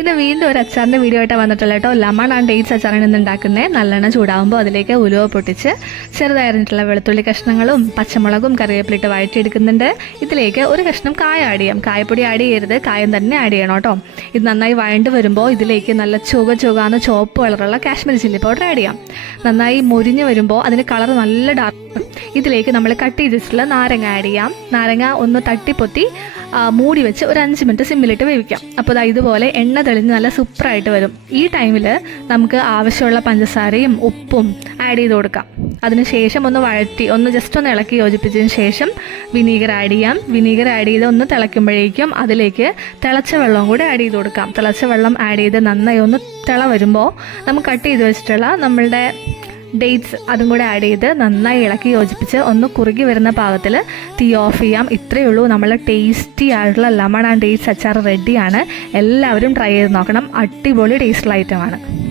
ഇത് വീണ്ടും ഒരു അച്ചാറിന്റെ വീഡിയോ ആയിട്ട് വന്നിട്ടുള്ള കേട്ടോ. ലെമൺ ആൻഡ് ഡേറ്റ്സ് അച്ചാറാണ് ഇന്ന് ഉണ്ടാക്കുന്നത്. നല്ലെണ്ണ ചൂടാകുമ്പോൾ അതിലേക്ക് ഉലുവ പൊട്ടിച്ച് ചെറുതായിരുന്നിട്ടുള്ള വെളുത്തുള്ളി കഷ്ണങ്ങളും പച്ചമുളകും കറിവേപ്പിലിട്ട് വഴറ്റിയെടുക്കുന്നുണ്ട്. ഇതിലേക്ക് ഒരു കഷ്ണം കായ ആഡ് ചെയ്യാം. കായപ്പൊടി ആഡ് ചെയ്യരുത്. കായം തന്നെ ആഡ് ചെയ്യണം കേട്ടോ. ഇത് നന്നായി വഴണ്ട് വരുമ്പോൾ ഇതിലേക്ക് നല്ല ചുക ചുകാന്ന് ചുവപ്പ് കളറുള്ള കാശ്മീരി ചില്ലി പൗഡർ ആഡ് ചെയ്യാം. നന്നായി മുരിഞ്ഞ് വരുമ്പോൾ അതിന് കളർ നല്ല ഡാർക്ക് ഇതിലേക്ക് നമ്മൾ കട്ട് ചെയ്തിട്ടുള്ള നാരങ്ങ ആഡ് ചെയ്യാം. നാരങ്ങ ഒന്ന് തട്ടിപ്പൊത്തി മൂടി വെച്ച് ഒരു അഞ്ച് മിനിറ്റ് സിമ്മിലിട്ട് വേവിക്കാം. അപ്പോൾ ഇതുപോലെ എണ്ണ തെളിഞ്ഞ് നല്ല സൂപ്പറായിട്ട് വരും. ഈ ടൈമിൽ നമുക്ക് ആവശ്യമുള്ള പഞ്ചസാരയും ഉപ്പും ആഡ് ചെയ്ത് കൊടുക്കാം. അതിനുശേഷം ഒന്ന് വഴറ്റി ഒന്ന് ജസ്റ്റ് ഒന്ന് ഇളക്കി യോജിപ്പിച്ചതിന് ശേഷം വിനീഗർ ആഡ് ചെയ്യാം. വിനീഗർ ആഡ് ചെയ്ത് ഒന്ന് തിളയ്ക്കുമ്പോഴേക്കും അതിലേക്ക് തിളച്ച വെള്ളവും കൂടി ആഡ് ചെയ്ത് കൊടുക്കാം. തിളച്ച വെള്ളം ആഡ് ചെയ്ത് നന്നായി ഒന്ന് തിള വരുമ്പോൾ നമുക്ക് കട്ട് ചെയ്ത് വെച്ചിട്ടുള്ള നമ്മളുടെ ഡേറ്റ്സ് അതും കൂടെ ആഡ് ചെയ്ത് നന്നായി ഇളക്കി യോജിപ്പിച്ച് ഒന്ന് കുറുകി വരുന്ന പാകത്തിൽ തീ ഓഫ് ചെയ്യാം. ഇത്രയേ ഉള്ളൂ. നമ്മളെ ടേസ്റ്റി ആയിട്ടുള്ള ലെമൺ ആൻഡ് ഡേറ്റ്സ് അച്ചാർ റെഡിയാണ് എല്ലാവരും ട്രൈ ചെയ്ത് നോക്കണം. അടിപൊളി ടേസ്റ്റുള്ള ഐറ്റമാണ്